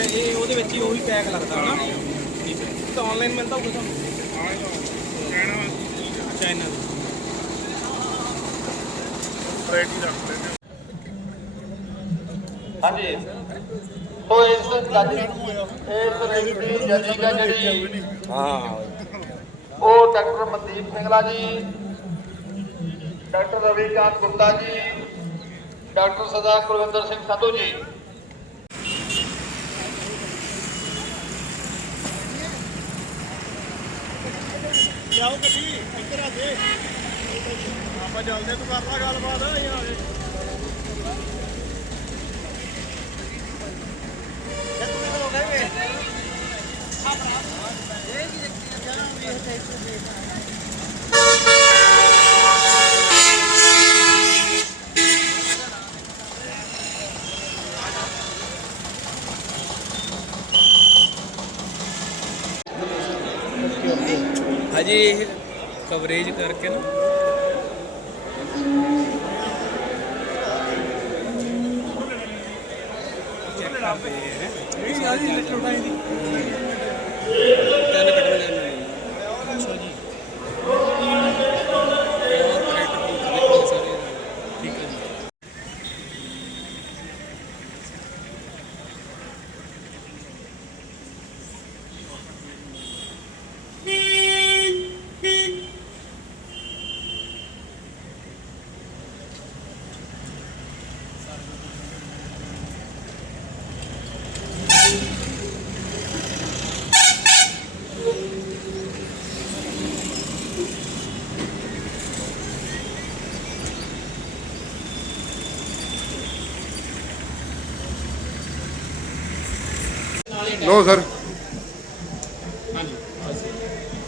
ਅੱਛਾ ਇਹ ਉਹਦੇ ਵਿੱਚ ਹੀ ਉਹੀ ਪੈਕ ਲੱਗਦਾ ਹਨਾ? ਠੀਕ ਹੈ। ਤਾਂ ਆਨਲਾਈਨ ਮਿਲਦਾ ਹੋਊਗਾ ਤੁਹਾਨੂੰ? ਚਾਈਨਾ ਹਾਂਜੀ। ਤੋ ਇਸ ਜੱਜ ਇਸ ਰੇਟ ਦੀ ਜੱਜਿੰਗ ਹੈ ਜਿਹੜੀ ਹਾਂ। ਉਹ ਡਾਕਟਰ ਮਨਦੀਪ ਸਿੰਘਲਾ ਜੀ ਡਾਕਟਰ ਰਵੀਕਾਂਤ ਗੁਪਤਾ ਜੀ ਡਾਕਟਰ ਸਦਾ ਕੁਲਵਿੰਦਰ ਸਿੰਘ ਸੰਧੂ ਜੀ। ਜਾਓ ਗੱਡੀ ਇੱਧਰ ਆ ਜੇ। ਆਪਾਂ ਚੱਲਦੇ ਤੂੰ ਕਰਦਾ ਗੱਲਬਾਤ ਅਸੀਂ ਆ ਗਏ। ਹਜੇ ਇਹ ਕਵਰੇਜ ਕਰਕੇ ਨਾ ਚੈੱਕ ਕਰਦੇ ਹੈ ਇਹ ਆਦੀ ਇਲੈਕਟ੍ਰੋਡਾਈ ਦੀ ਤਿੰਨ ਕੱਢਣੇ ਜਾਂਦੇ ਨੇ ਅੱਛਾ ਜੀ ਠੀਕ ਹੈ ਜੀ ਲੋ ਸਰ।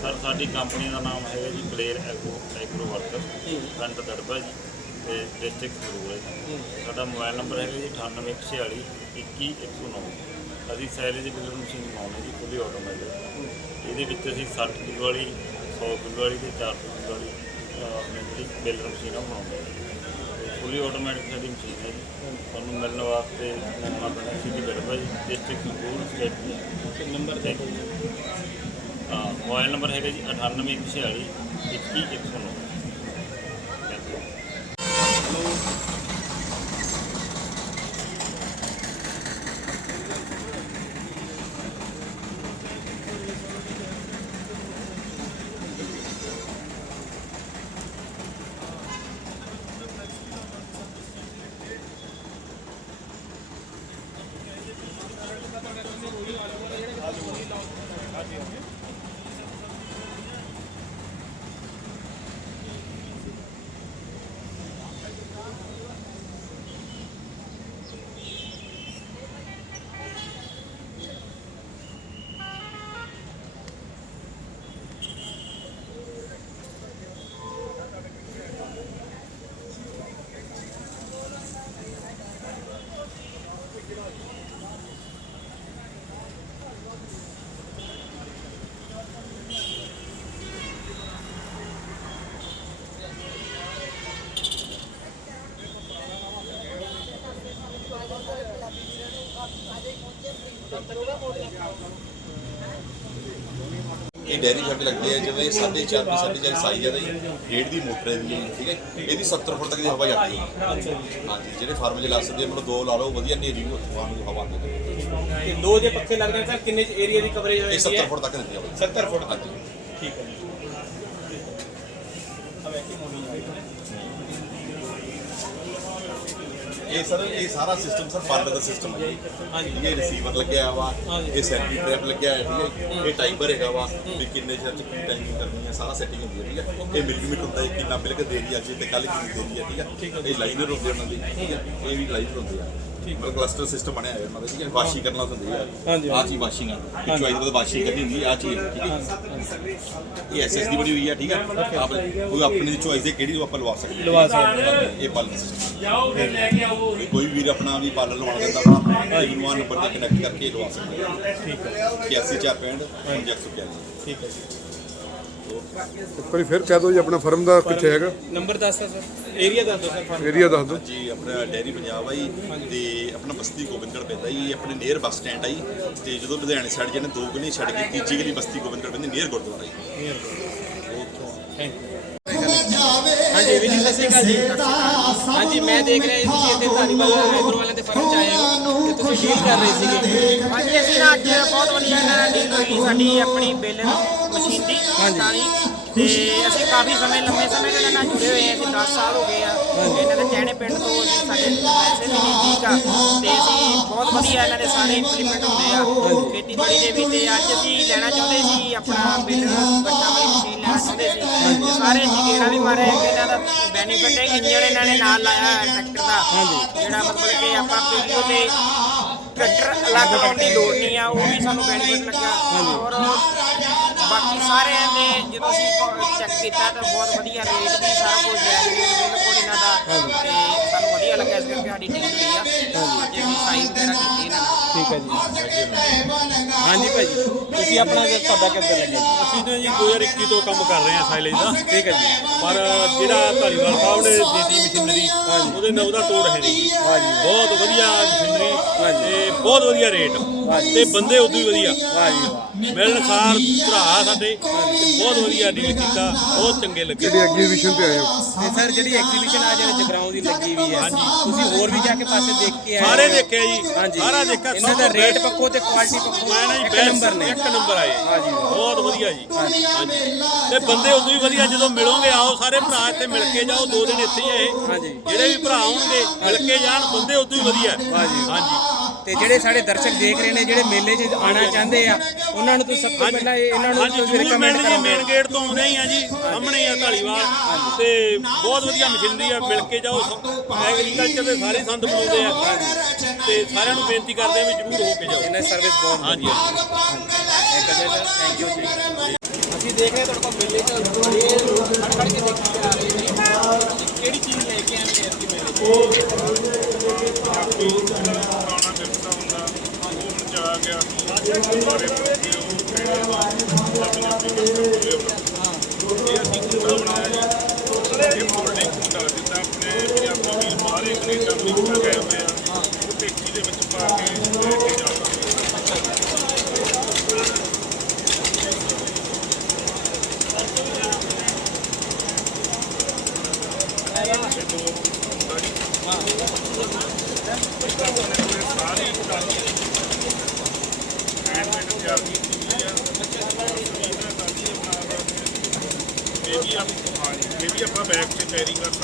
ਸਰ ਸਾਡੀ ਕੰਪਨੀ ਦਾ ਨਾਮ ਹੈਗਾ ਜੀ ਬਲੇਰ ਐਗਰੋ ਐਗਰੋ ਵਰਕਰ ਪਿੰਡ ਦੜਬਾ ਜੀ ਤੇ ਡਿਸਟ੍ਰਿਕਟ ਸੰਗਰੂਰ ਹੈ ਜੀ। ਸਾਡਾ ਮੋਬਾਈਲ ਨੰਬਰ ਹੈਗਾ ਜੀ 9846 21109 ਅਸੀਂ ਸੈਲੇਜ ਬਿਲਰ ਮਸ਼ੀਨ ਬਣਾਉਂਦੇ ਜੀ ਫੁੱਲੀ ਆਟੋਮੈਟਿਕ ਇਹਦੇ ਵਿੱਚ ਅਸੀਂ 60 ਕਿਲੋ ਵਾਲੀ 100 ਕਿਲੋ ਵਾਲੀ ਤੇ 400 ਕਿਲੋ ਵਾਲੀ ਜਿਹੜੀ ਬਿਲਰ ਮਸ਼ੀਨ ਬਣਾਉਂਦੇ ਹਾਂ ਫੁੱਲੀ ਆਟੋਮੈਟਿਕ ਸਾਡੀ ਮਸ਼ੀਨ ਹੈ ਜੀ। ਤੁਹਾਨੂੰ ਮਿਲਣ ਵਾਸਤੇ ਨਾਮ ਆਪਣਾ ਸਿਟੀ ਦੜਬਾ ਜੀ ਡਿਸਟ੍ਰਿਕਟ ਸੰਗਰੂਰ ਸਟੇਟ ਨੰਬਰ ਤੇ ਹਾਂ। ਮੋਬਾਈਲ ਨੰਬਰ ਹੈਗਾ ਜੀ 9846 21109 ਇਹ ਡੈਰੀ ਸਾਡੇ ਲੱਗਦੇ ਆ ਜਿਵੇਂ ਇਹ ਸਾਢੇ ਚਾਰ ਵੀ ਸਾਢੇ ਚਾਰ ਸਾਈਜ਼ ਹੈ ਜੀ ਡੇਢ ਦੀ ਮੋਟਰ ਹੈ ਜੀ ਇਹ, ਠੀਕ ਹੈ? ਇਹਦੀ 70 ਫੁੱਟ ਤੱਕ ਦੀ ਹਵਾ ਜਾਂਦੀ ਹੈ। ਹਾਂਜੀ ਜਿਹੜੇ ਫਾਰਮ 'ਚ ਲੱਗ ਸਕਦੇ ਆ ਮਤਲਬ ਦੋ ਲਾ ਲਓ ਵਧੀਆ ਨੇਰੀ ਨੂੰ ਤੂਫਾਨ ਨੂੰ ਹਵਾ ਆਉਂਦੀ ਹੈ। ਤੇ ਦੋ ਜੇ ਪੱਖੇ ਲੱਗ ਜਾਣ ਤਾਂ ਕਿੰਨੇ ਚ ਏਰੀਆ ਦੀ ਕਵਰੇਜ ਹੋ ਇਹ ਜਾਂਦੀ 70 ਹੈ ਫੁੱਟ ਤੱਕ ਦਿੰਦੀ ਹੈ 70 ਫੁੱਟ ਹਾਂਜੀ। ਠੀਕ ਹੈ ਇਹ ਸਰ ਇਹ ਸਾਰਾ ਸਿਸਟਮ ਸਰ ਪਾਰਲਰ ਦਾ ਸਿਸਟਮ ਹੈ ਹਾਂਜੀ। ਇਹ ਰਿਸੀਵਰ ਲੱਗਿਆ ਵਾ। ਇਹ ਸੈਂਟਰੀ ਟ੍ਰੈਪ ਲੱਗਿਆ ਹੈ ਠੀਕ ਹੈ ਇਹ ਟਾਈਮਰ ਹੈਗਾ ਵਾ ਵੀ ਕਿੰਨੇ ਚਿਰ ਚ ਕੀ ਟਾਈਮਿੰਗ ਕਰਨੀ ਹੈ ਸਾਰਾ ਸੈਟਿੰਗ ਹੁੰਦੀ ਹੈ ਠੀਕ ਹੈ। ਇਹ ਮਿਲੀਮੀਟਰ ਹੁੰਦਾ ਹੈ ਕਿੰਨਾ ਮਿਲਕ ਦੇ ਰਹੀ ਹੈ ਅੱਜ ਤੇ ਕੱਲ ਕਿੰਨੀ ਦੇ ਰਹੀ ਹੈ। ਠੀਕ ਹੈ ਇਹ ਲਾਈਨਰ ਹੁੰਦੇ ਉਹਨਾਂ ਦੇ ਠੀਕ ਹੈ। ਇਹ ਵੀ ਲਾਈਨਰ ਹੁੰਦੇ ਆ। ਮਤਲਬ ਕਲਸਟਰ ਸਿਸਟਮ ਬਣਿਆ ਹੋਇਆ ਦਾ ਠੀਕ ਹੈ ਵਾਸ਼ਿੰਗ ਕਰਨਾ ਹੁੰਦੀ ਹੈ। ਹਾਂਜੀ। ਆਹ ਚੀਜ਼ ਵਾਸ਼ਿੰਗ ਆ ਕਿ ਚੁਆਈ ਦੇ ਵਾਸ਼ਿੰਗ ਕਰਨੀ ਹੁੰਦੀ ਆਹ ਚੀਜ਼ ਠੀਕ ਹੈ। ਇਹ ਐਸਐਸ ਦੀ ਬਣੀ ਹੋਈ ਹੈ ਠੀਕ ਹੈ। ਆਪ ਕੋਈ ਆਪਣੀ ਚੁਆਇਸ ਦੇ ਕਿਹੜੀ ਨੂੰ ਆਪਾਂ ਲਵਾ ਸਕਦੇ ਹਾਂ। ਲਵਾ ਸਕਦੇ ਇਹ ਸਿਸਟਮ ਜਾਓ ਫਿਰ ਲੈ ਕੇ ਆਓ। ਕੋਈ ਵੀਰ ਆਪਣਾ ਵੀ ਪਾਰਲਰ ਲਵਾਉਣਾ ਚਾਹੁੰਦਾ ਆਪਣਾ ਨੂੰ ਨੰਬਰ ਤੇ ਕਨੈਕਟ ਕਰਕੇ ਲਵਾ ਸਕਦਾ ਠੀਕ ਹੈ। 8465 111 ਠੀਕ ਹੈ ਜੀ। ਇੱਕ ਵਾਰੀ ਫਿਰ ਕਹਿ ਦਿਓ ਜੀ ਆਪਣਾ ਫਰਮ ਦਾ ਕਿੱਥੇ ਹੈਗਾ? ਨੰਬਰ ਦੱਸ ਦਿਓ ਸਰ। ਏਰੀਆ ਦੱਸ ਦਿਓ ਸਰ ਫਾਰਮ ਏਰੀਆ ਦੱਸ ਦਿਓ। ਜੀ ਆਪਣਾ ਡੈਰੀ ਪੰਜਾਬ ਆ ਜੀ ਤੇ ਆਪਣਾ ਬਸਤੀ ਗੋਬਿੰਦਗੜ੍ਹ ਪੈਂਦਾ ਜੀ ਇਹ ਆਪਣੇ ਨੀਅਰ ਬੱਸ ਸਟੈਂਡ ਆ ਜੀ ਤੇ ਜਦੋਂ ਲੁਧਿਆਣੇ ਸਾਈਡ ਜਿਹਨੇ ਦੋ ਗਲੀ ਛੱਡ ਕੇ ਤੀਜੀ ਗਲੀ ਬਸਤੀ ਗੋਬਿੰਦਗੜ੍ਹ ਪੈਂਦੀ ਨੀਅਰ ਗੁਰਦੁਆਰਾ ਜੀ। ਹਾਂਜੀ ਵੀ ਜੀ ਸਤਿ ਸ਼੍ਰੀ ਅਕਾਲ ਜੀ। ਹਾਂਜੀ ਮੈਂ ਦੇਖ ਰਿਹਾ ਜੀ ਇੱਥੇ ਧਾਰੀਵਾਲ ਐਗਰੋ ਵਾਲਿਆਂ ਦੇ ਫਰਮ ਚ ਆਏ ਹੋ ਤੇ ਤੁਸੀਂ ਡੀਲ ਕਰ ਰਹੇ ਸੀਗੇ। ਹਾਂਜੀ ਅਸੀਂ ਨਾ ਅੱਜ ਬਹੁਤ ਵਧੀਆ ਇਹਨਾਂ ਨਾਲ ਡੀਲ ਹੋਈ ਸਾਡੀ ਆਪਣੀ ਬੇਲਰ ਮਸ਼ੀਨ ਦੀ ਤਾਲੀ ਤੇ ਅਸੀਂ ਕਾਫੀ ਸਮੇਂ ਲੰਮੇ ਸਮੇਂ ਤੋਂ ਇਹਨਾਂ ਨਾਲ ਜੁੜੇ ਹੋਏ ਹਾਂ ਅਸੀਂ 10 ਸਾਲ ਹੋ ਗਏ ਆ। ਇਹਨਾਂ ਦੇ ਟਹਿਣੇ ਪਿੰਡ ਤੋਂ ਅਸੀਂ ਸਾਡੇ ਵੈਸੇ ਵੀ ਨਜ਼ਦੀਕ ਆ। ਤੇ ਅਸੀਂ ਬਹੁਤ ਵਧੀਆ ਇਹਨਾਂ ਦੇ ਸਾਰੇ ਇੰਪਲੀਮੈਂਟ ਹੁੰਦੇ ਆ। ਖੇਤੀਬਾੜੀ ਦੇ ਵੀ ਤੇ ਅੱਜ ਅਸੀਂ ਲੈਣਾ ਚਾਹੁੰਦੇ ਸੀ ਆਪਣਾ ਬੇਲਰ ਬੱਟਾ ਵਾਲੀ ਮਸ਼ੀਨ ਲੈਣਾ ਚਾਹੁੰਦੇ ਸੀ। ਤੇ ਸਾਰੇ ਅਸੀਂ ਗੇੜਾ ਵੀ ਮਾਰਿਆ ਕਿ ਇਹਨਾਂ ਦਾ ਬੈਨੀਫਿਟ ਹੈ ਇੰਜਣ ਇਹਨਾਂ ਨੇ ਨਾਲ ਲਾਇਆ ਹੈ ਟਰੈਕਟਰ ਦਾ। ਜਿਹੜਾ ਮਤਲਬ ਕਿ ਆਪਾਂ ਪੀਡੀਓ ਤੇ ਟਰੈਕਟਰ ਅਲੱਗ ਲਾਉਣ ਦੀ ਲੋੜ ਨਹੀਂ ਆ ਉਹ ਵੀ ਸਾਨੂੰ ਬੈਨੀਫਿਟ ਲੱਗਾ। ਔਰ ਬਾਕੀ ਸਾਰਿਆਂ ਦੇ ਜਦੋਂ ਅਸੀਂ ਚੈੱਕ ਕੀਤਾ ਤਾਂ ਬਹੁਤ ਵਧੀਆ ਰੇਟ ਵੀ ਸਾਰਾ ਕੁਝ ਵੀ ਬਿਲਕੁਲ ਇਹਨਾਂ ਦਾ ਤੇ ਸਾਨੂੰ ਵਧੀਆ ਲੱਗਾ ਇਸ ਕਰਕੇ ਸਾਡੀ ਟੀਮ ਹੋਈ ਆ। ਅੱਜ ਅਸੀਂ ਸਾਈ ਵਗੈਰਾ ਕੀਤੀ ਇਹਨਾਂ ਨਾਲ। ਠੀਕ ਹੈ ਜੀ। ਹਾਂਜੀ ਭਾਜੀ ਤੁਸੀਂ ਆਪਣਾ ਤੁਹਾਡਾ ਕਿੱਦਾਂ ਲੱਗਿਆ ਜੀ? ਅਸੀਂ ਤਾਂ ਜੀ 2021 ਤੋਂ ਕੰਮ ਕਰ ਰਹੇ ਹਾਂ ਸਾਈਲੇਜ ਦਾ। ਠੀਕ ਹੈ ਜੀ। ਪਰ ਜਿਹੜਾ ਧਾਲੀਵਾਲ ਸਾਹਿਬ ਨੇ ਦਿੱਤੀ ਮਸ਼ੀਨਰੀ ਉਹਦੇ ਨਾਲ ਉਹਦਾ ਤੋੜ ਹੈ ਨਹੀਂ। ਬਹੁਤ ਵਧੀਆ ਮਸ਼ੀਨਰੀ ਤੇ ਬਹੁਤ ਵਧੀਆ ਰੇਟ ਤੇ ਬੰਦੇ ਉਦੋਂ ਹੀ ਵਧੀਆ। ਮਿਲਣਸਾਰ ਭਰਾ ਸਾਡੇ ਤੇ ਬਹੁਤ ਵਧੀਆ ਡੀਲ ਕੀਤਾ ਬਹੁਤ ਚੰਗੇ ਲੱਗੇ। ਜਿਹੜੀ ਐਗਜ਼ੀਬਿਸ਼ਨ ਤੇ ਆਏ ਹੋ। ਤੇ ਸਰ ਜਿਹੜੀ ਐਗਜ਼ੀਬਿਸ਼ਨ ਆ ਜਿਹੜੀ ਜਗਰਾਉਂ ਦੀ ਲੱਗੀ ਵੀ ਹੈ। ਹਾਂਜੀ। ਤੁਸੀਂ ਹੋਰ ਵੀ ਜਾ ਕੇ ਪਾਸੇ ਦੇਖ ਕੇ ਆਏ ਸਾਰੇ ਹੋ। ਦੇਖਿਆ ਜੀ। ਹਾਂਜੀ। ਸਾਰਾ ਦੇਖਿਆ ਇਹਨਾਂ ਦਾ ਰੇਟ। ਪੱਕੋ ਤੇ ਕੁਆਲਿਟੀ ਪੱਕੋ ਮੈਂ ਨਾ ਜੀ ਇੱਕ ਨੰਬਰ ਨੇ। ਇੱਕ ਨੰਬਰ ਆਏ। ਹਾਂਜੀ। ਬਹੁਤ ਵਧੀਆ ਜੀ। ਹਾਂਜੀ। ਤੇ ਬੰਦੇ ਉਦੋਂ ਹੀ ਵਧੀਆ ਜਦੋਂ ਮਿਲੋਗੇ ਆਓ ਸਾਰੇ ਭਰਾ ਇੱਥੇ ਮਿਲ ਕੇ ਜਾਓ ਦੋ ਦਿਨ ਇੱਥੇ ਹੀ ਆਏ ਹਾਂਜੀ। ਜਿਹੜੇ ਵੀ ਭਰਾ ਆਉਣਗੇ ਮਿਲ ਕੇ ਜਾਣ ਬੰਦੇ ਉਦੋਂ ਹੀ ਵਧੀਆ। ਹਾਂਜੀ। ਹਾਂਜੀ। ਤੇ ਜਿਹੜੇ ਸਾਡੇ ਦਰਸ਼ਕ ਦੇਖ ਰਹੇ ਨੇ ਜਿਹੜੇ ਮੇਲੇ 'ਚ ਆਣਾ ਚਾਹੁੰਦੇ ਆ ਉਹਨਾਂ ਨੂੰ ਤੁਸੀਂ ਸਭ ਤੋਂ ਪਹਿਲਾਂ ਇਹ- ਇਹਨਾਂ ਨੂੰ ਹਾਂਜੀ ਤੁਸੀਂ ਜਰੂਰ ਰਿਕਮੈਂਡ ਮਿਲਣ ਜੀ ਮੇਨ ਗੇਟ ਤੋਂ ਆਉਂਦੇ ਹੀ ਆ ਜੀ ਸਾਹਮਣੇ ਆ ਢਾਲੀਵਾਲ ਤੇ ਬਹੁਤ ਵਧੀਆ ਮਸ਼ੀਨਰੀ ਆ ਮਿਲ ਕੇ ਜਾਓ ਐਗਰੀਕਲਚਰ ਦੇ ਸਾਰੇ ਸੰਦ ਬਣਾਉਂਦੇ ਆ। ਤੇ ਸਾਰਿਆਂ ਨੂੰ ਬੇਨਤੀ ਕਰਦੇ ਆ ਵੀ ਜਰੂਰ ਹੋ ਕੇ ਜਾਓ। ਇਹਨਾਂ ਸਰਵਿਸ ਬਹੁਤ ਹਾਂਜੀ ਹਾਂਜੀ। ਥੈਂਕ ਯੂ ਜੀ ਅਸੀਂ ਦੇਖ ਰਹੇ ਤੁਹਾਡੇ ਕੋਲ ਮੇਲੇ 'ਚ ਬੜੇ ਲੋਕ ਖੜ ਖੜ ਕੇ ਦੇਖੀ ਜਾ ਰਹੇ ਨੇ। ਤੁਸੀਂ ਕਿਹੜੀ ਚੀਜ਼ ਲੈ ਕੇ ਆਏ ਹੋ ਇਸ ਮੇਲੇ? 'ਚ ਪੁਰਾਣਾ ਵਿਰਸਾ ਹੁੰਦਾ ਉਹ ਹੁਣ ਚਲਾ ਗਿਆ ਸਾਰੇ sharing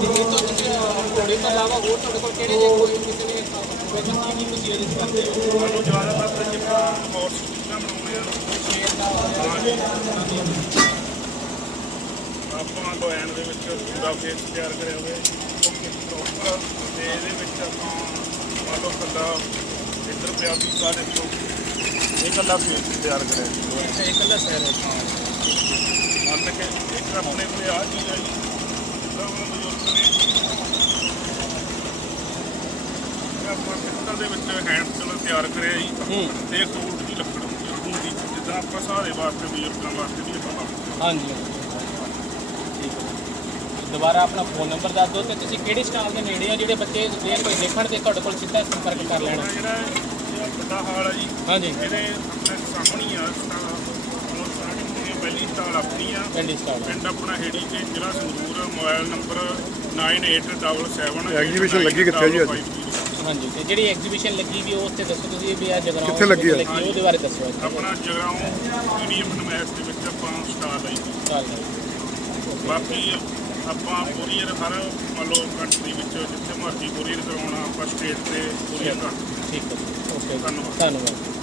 ਘੋੜੇ ਤੋਂ ਇਲਾਵਾ ਹੋਰ ਤੁਹਾਡੇ ਕੋਲ ਕਿਹੜੇ ਜੇ ਕੋਈ ਕਿਸੇ ਨੇ ਸਪੈਸ਼ਲ ਕੀ ਕੀ ਤੁਸੀਂ ਕਰਦੇ ਹੋ ਸਾਨੂੰ ਜ਼ਿਆਦਾਤਰ ਜਿੱਦਾਂ ਹੌਟ ਸਟੀਲਾਂ ਬਣਾਉਣੇ ਆ ਆਪਾਂ ਲੋਇਨ ਦੇ ਵਿੱਚ ਪੂਰਾ ਫੇਸ ਤਿਆਰ ਕਰਿਆ ਹੋਇਆ ਪ੍ਰੋਪਰ ਤੇ ਇਹਦੇ ਵਿੱਚ ਆਪਾਂ ਮੰਨ ਲਓ ਕੱਲਾ ਇੱਧਰ ਪਿਆ ਵੀ ਸਾਰੇ ਤੋਂ ਇਹ ਕੱਲਾ ਫੇਸ ਤਿਆਰ ਕਰਿਆ ਇਹ ਕੱਲਾ ਸਹਿਰ ਹੈ। ਮੰਨ ਕੇ ਇੱਕ ਆਪਣੇ ਕੋਲ ਆ ਚੀਜ਼ ਆਈ ਜਿੱਦਾਂ ਹੁਣ ਬਜ਼ੁਰਗ ਨੇ ਇਹ ਆਪਾਂ ਪਿੱਤਲ ਦੇ ਵਿੱਚ ਹੈਂਡ ਚਲੋ ਤਿਆਰ ਕਰਿਆ ਜੀ। ਤੇ ਟੂਲ ਦੀ ਲੱਕੜ ਹੁੰਦੀ ਆ ਹੁੰਦੀ ਜਿੱਦਾਂ ਆਪਾਂ ਸਹਾਰੇ ਵਾਸਤੇ ਬਜ਼ੁਰਗਾਂ ਵਾਸਤੇ ਵੀ ਆਪਾਂ ਵਰਤਦੇ ਹਾਂਜੀ ਠੀਕ ਹੈ। ਦੁਬਾਰਾ ਆਪਣਾ ਫੋਨ ਨੰਬਰ ਦੱਸ ਦਿਓ ਤੇ ਤੁਸੀਂ ਕਿਹੜੇ ਸਟਾਲ ਦੇ ਨੇੜੇ ਆ ਜਿਹੜੇ ਬੱਚੇ ਦੇਰ ਕੋਈ ਦੇਖਣ ਤੇ ਤੁਹਾਡੇ ਕੋਲ ਸਿੱਧਾ ਸੰਪਰਕ ਕਰ ਲੈਣਾ? ਜਿਹੜਾ ਵੱਡਾ ਹਾਲ ਆ ਜੀ ਹਾਂਜੀ। ਇਹਦੇ ਆਪਣੇ ਸਾਹਮਣੇ ਆ ਸਟਾਲ ਹੁਣ ਸਟਾਰਟਿੰਗ ਤੋਂ ਹੀ ਪਹਿਲੀ ਸਟਾਲ ਆਪਣੀ ਆ ਪਿੰਡੀ ਸਟਾਲ ਪਿੰਡ ਆਪਣਾ ਹੇੜੀ ਤੇ ਜ਼ਿਲ੍ਹਾ ਸੰਗਰੂਰ ਮੋਬਾਈਲ ਨੰਬਰ 9877 Exhibition ਲੱਗੀ ਕਿੱਥੇ ਆ ਜੀ ਅੱਜ? ਹਾਂਜੀ ਤੇ ਜਿਹੜੀ ਐਗਜ਼ੀਬਿਸ਼ਨ ਲੱਗੀ ਵੀ ਉਸ ਤੇ ਦੱਸੋ ਤੁਸੀਂ ਵੀ ਆ ਜਗਰਾਉਂ ਕਿੱਥੇ ਲੱਗੀ ਆ? ਉਹਦੇ ਬਾਰੇ ਦੱਸੋ ਆਪਣਾ ਜਗਰਾਉਂ ਪੀਡੀਐਮ ਨਮੈਸ ਦੇ ਵਿੱਚ ਆਪਾਂ ਸਟਾਲ ਆਈ ਚੱਲ ਬਾਕੀ ਆਪਾਂ ਕੋਰੀਅਰ ਹਰ ਮੰਨ ਲਓ ਕੰਟਰੀ ਵਿੱਚ ਜਿੱਥੇ ਮਰਜ਼ੀ ਕੋਰੀਅਰ ਕਰਾਉਣਾ ਆਪਾਂ ਸਟੇਟ ਤੇ ਕੋਰੀਅਰ ਕਰ ਠੀਕ ਹੈ ਧੰਨਵਾਦ ਧੰਨਵਾਦ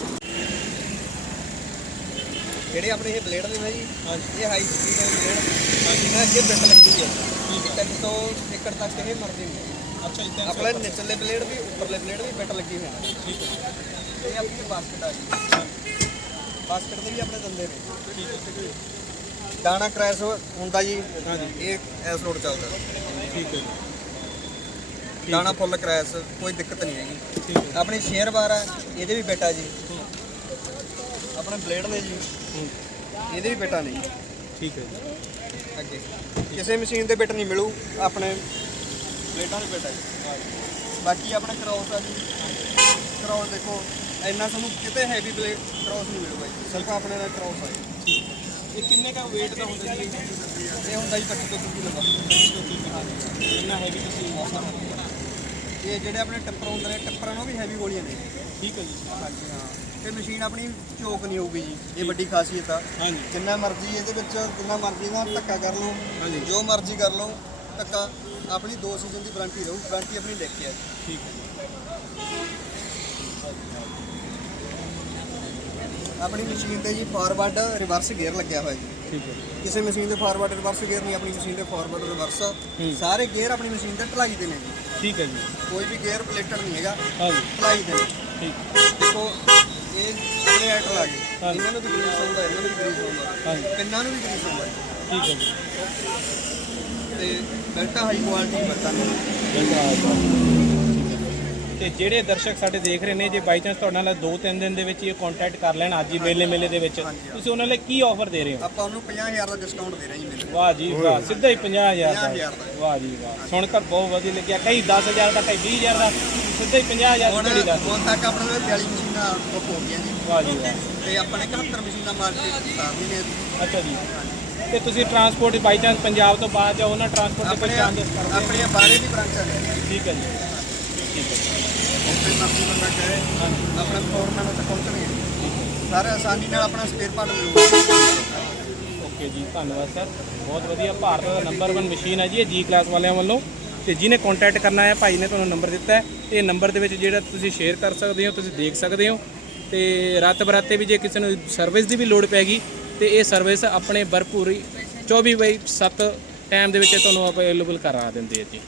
ਜਿਹੜੇ ਆਪਣੇ ਇਹ ਬਲੇਡ ਨੇ ਨਾ ਜੀ ਇਹ ਹਾਈ ਸਪੀਡ ਵਾਲੇ ਬਲੇਡ ਹਾਂਜੀ ਨਾ ਅੱਗੇ ਬਿੱਟ ਲੱਗੀ ਹੈ। ਠੀਕ ਹੈ। 300 ਏਕੜ ਤੱਕ ਇਹ ਮਰਦੇ ਨੇ ਅੱਛਾ ਇਦਾਂ ਆਪਣੇ ਨਿਚਲੇ ਬਲੇਡ ਵੀ ਉੱਪਰਲੇ ਬਲੇਡ ਵੀ ਬਿੱਟ ਲੱਗੀ ਹੋਏ ਨੇ ਠੀਕ ਹੈ। ਇਹ ਆਪਣੀ ਬਾਸਕਟ ਆ ਗਈ ਬਾਸਕਟ ਦੇ ਵੀ ਆਪਣੇ ਦੰਦੇ ਨੇ। ਦਾਣਾ ਕ੍ਰੈਸ਼ ਹੁੰਦਾ ਜੀ। ਇਹ ਐਸ ਰੋਡ ਚੱਲਦਾ। ਠੀਕ ਹੈ ਦਾਣਾ ਫੁੱਲ ਕ੍ਰੈਸ਼ ਕੋਈ ਦਿੱਕਤ ਨਹੀਂ ਹੈਗੀ। ਠੀਕ ਹੈ। ਆਪਣੀ ਸ਼ੇਅਰ ਬਾਰ ਆ ਇਹਦੇ ਵੀ ਬੇਟਾ ਜੀ। ਆਪਣੇ ਬਲੇਡ ਨੇ ਜੀ। ਇਹਦੇ ਵੀ ਬੇਟਾ ਨਹੀਂ ਠੀਕ ਹੈ ਜੀ। ਅੱਗੇ। ਕਿਸੇ ਮਸ਼ੀਨ ਦੇ ਬਿੱਟ ਨਹੀਂ ਮਿਲੂ ਆਪਣੇ। ਪਲੇਟਾਂ ਦੇ ਬਿੱਟ ਆ ਜੀ ਬਾਕੀ ਆਪਣਾ ਕ੍ਰੋਸ ਆ ਜੀ। ਕ੍ਰੋਸ ਦੇਖੋ ਇੰਨਾ ਤੁਹਾਨੂੰ ਕਿਤੇ ਹੈਵੀ ਬਲੇਡ ਕ੍ਰੋਸ ਨਹੀਂ ਮਿਲੂਗਾ ਜੀ ਸਿਰਫ ਆਪਣੇ ਨਾਲ ਕ੍ਰੋਸ ਆ ਜੀ। ਇਹ ਕਿੰਨੇ ਕਾ weight ਦਾ ਹੁੰਦਾ ਜੀ? ਇਹ ਹੁੰਦਾ ਜੀ 25 ਤੋਂ 30 ਕਿਲੋ ਇੰਨਾ ਹੈਵੀ ਤੁਸੀਂ ਇਹ ਜਿਹੜੇ ਆਪਣੇ ਟਿੱਪਰ ਹੁੰਦੇ ਨੇ ਟਿੱਪਰਾਂ ਨੂੰ ਵੀ ਹੈਵੀ ਗੋਲੀਆਂ ਨੇ। ਠੀਕ ਹੈ ਜੀ। ਹਾਂਜੀ ਹਾਂ। ਤੇ ਮਸ਼ੀਨ ਆਪਣੀ ਚੋਕ ਨਹੀਂ ਹੋਊਗੀ ਜੀ ਇਹ ਵੱਡੀ ਖਾਸੀਅਤ ਆ। ਹਾਂਜੀ। ਜਿੰਨਾ ਮਰਜ਼ੀ ਇਹਦੇ ਵਿੱਚ ਜਿੰਨਾ ਮਰਜ਼ੀ ਨਾਲ ਧੱਕਾ ਕਰ ਲਓ ਹਾਂਜੀ। ਜੋ ਮਰਜ਼ੀ ਕਰ ਲਓ ਧੱਕਾ ਆਪਣੀ 2 ਸੀਜ਼ਨ ਦੀ ਵਾਰੰਟੀ ਰਹੂ ਵਾਰੰਟੀ ਆਪਣੀ ਲਿਖ ਕੇ ਆ। ਜੀ ਠੀਕ ਹੈ ਆਪਣੀ ਮਸ਼ੀਨ ਤੇ ਜੀ ਫਾਰਵਰਡ ਰਿਵਰਸ ਗੇਅਰ ਲੱਗਿਆ ਹੋਇਆ ਜੀ। ਠੀਕ ਹੈ ਕਿਸੇ ਮਸ਼ੀਨ ਤੇ ਫਾਰਵਰਡ ਰਿਵਰਸ ਗੇਅਰ ਨਹੀਂ ਆਪਣੀ ਮਸ਼ੀਨ ਤੇ ਫਾਰਵਰਡ ਰਿਵਰਸ ਸਾਰੇ ਗੇਅਰ ਆਪਣੀ ਮਸ਼ੀਨ ਤੇ ਢਲਾਈ ਦੇ ਨੇ ਜੀ। ਠੀਕ ਹੈ ਜੀ। ਕੋਈ ਵੀ ਗੇਅਰ ਪਲੇਟਡ ਨਹੀਂ ਹੈਗਾ। ਹਾਂਜੀ। ਢਲਾਈ ਦੇ ਨੇ। ਠੀਕ। ਦੇਖੋ ਇਹ ਜਿਹੜੇ ਐਟਲ ਆ ਗਏ ਇਹਨਾਂ ਨੂੰ ਵੀ ਇਹਨਾਂ ਨੂੰ ਵੀ ਗਰੀਸ ਆਉਂਦਾ ਹਾਂਜੀ। ਪਿੰਨਾਂ ਨੂੰ ਵੀ ਆਉਂਦਾ ਜੀ। ਠੀਕ ਹੈ ਜੀ। ਤੇ ਬੈਲਟਾਂ ਹਾਈ ਕੁਆਲਿਟੀ ਨੇ। ਤੇ ਜਿਹੜੇ ਦਰਸ਼ਕ ਸਾਡੇ ਦੇਖ ਰਹੇ ਨੇ ਜੇ ਬਾਈ ਚਾਂਸ ਤੁਹਾਡੇ ਨਾਲ 2-3 ਦਿਨ ਦੇ ਵਿੱਚ ਇਹ ਕੰਟੈਕਟ ਕਰ ਲੈਣ ਅੱਜ ਹੀ ਮੇਲੇ ਮੇਲੇ ਦੇ ਵਿੱਚ ਤੁਸੀਂ ਉਹਨਾਂ ਲਈ ਕੀ ਆਫਰ ਦੇ ਰਹੇ ਹੋ? ਆਪਾਂ ਉਹਨੂੰ 50000 ਦਾ ਡਿਸਕਾਊਂਟ ਦੇ ਰਹੇ ਜੀ ਵਾਹ ਜੀ ਵਾਹ ਸਿੱਧਾ ਹੀ 50000 ਦਾ। 50,000 ਦਾ। ਵਾਹ ਜੀ ਵਾਹ ਸੁਣ ਕੇ ਬਹੁਤ ਵਧੀਆ ਲੱਗਿਆ। ਕਈ 10000 ਦਾ ਕਈ 20000 ਦਾ ਸਿੱਧਾ ਹੀ 50000 ਹੁਣ ਦੀ ਦਾ ਹੁਣ ਤੱਕ ਆਪਣੇ ਕੋਲ 42 ਮਸ਼ੀਨਾਂ ਬੁੱਕ ਹੋ ਗਈਆਂ ਜੀ। ਵਾਹ ਜੀ ਵਾਹ। ਤੇ ਆਪਾਂ ਨੇ 71 ਮਸ਼ੀਨਾਂ ਮਾਰਕੀਟ ਉਤਾਰਨੀ ਨੇ ਅੱਛਾ ਜੀ। ਤੇ ਤੁਸੀਂ ਟਰਾਂਸਪੋਰਟ ਬਾਈ ਚਾਂਸ ਪੰਜਾਬ ਤੋਂ ਬਾਅਦ ਜਾਓ ਨਾ ਟਰਾਂਸਪੋਰਟ ਦੇ ਆਪਣੇ ਕਰਦੇ ਹੋ? ਆਪਣੀਆਂ ਬਾਰੇ ਵੀ ਬ੍ਰਾਂਚਾਂ ਨੇ ਠੀਕ ਹੈ ਜੀ। ਠੀਕ ਹੈ ਉੱਥੇ ਮਰਜ਼ੀ ਬੰਦਾ ਕਹੇ, ਆਪਣੇ ਫੋਰਮਾਂ ਤੱਕ ਪਹੁੰਚਣਗੇ ਸਾਰੇ ਆਸਾਨੀ ਨਾਲ ਆਪਣਾ ਸਪੇਅਰ ਪਾਰਟ ਮਿਲੂਗਾ ਓਕੇ ਜੀ, ਧੰਨਵਾਦ ਸਰ। ਬਹੁਤ ਵਧੀਆ, ਭਾਰਤ ਦਾ ਨੰਬਰ 1 ਮਸ਼ੀਨ ਹੈ ਜੀ, ਇਹ ਜੀ ਕਲਾਸ ਵਾਲਿਆਂ ਵੱਲੋਂ। ਤੇ ਜਿਹਨੇ ਕੰਟੈਕਟ ਕਰਨਾ ਹੈ, ਭਾਈ ਨੇ ਤੁਹਾਨੂੰ ਨੰਬਰ ਦਿੱਤਾ ਹੈ। ਇਹ ਨੰਬਰ ਦੇ ਵਿੱਚ ਜਿਹੜਾ ਤੁਸੀਂ ਸ਼ੇਅਰ ਕਰ ਸਕਦੇ ਹੋ, ਤੁਸੀਂ ਦੇਖ ਸਕਦੇ ਹੋ। ਤੇ ਰਾਤ ਬਰਾਤੇ ਵੀ ਜੇ ਕਿਸੇ ਨੂੰ ਸਰਵਿਸ ਦੀ ਵੀ ਲੋੜ ਪੈਗੀ, ਤੇ ਇਹ ਸਰਵਿਸ ਆਪਣੇ ਭਰਪੂਰੀ 24 ਬਾਈ 7 ਟਾਈਮ ਦੇ ਵਿੱਚ ਤੁਹਾਨੂੰ ਅਵੇਲੇਬਲ ਕਰਾ ਦਿੰਦੇ ਆ ਜੀ।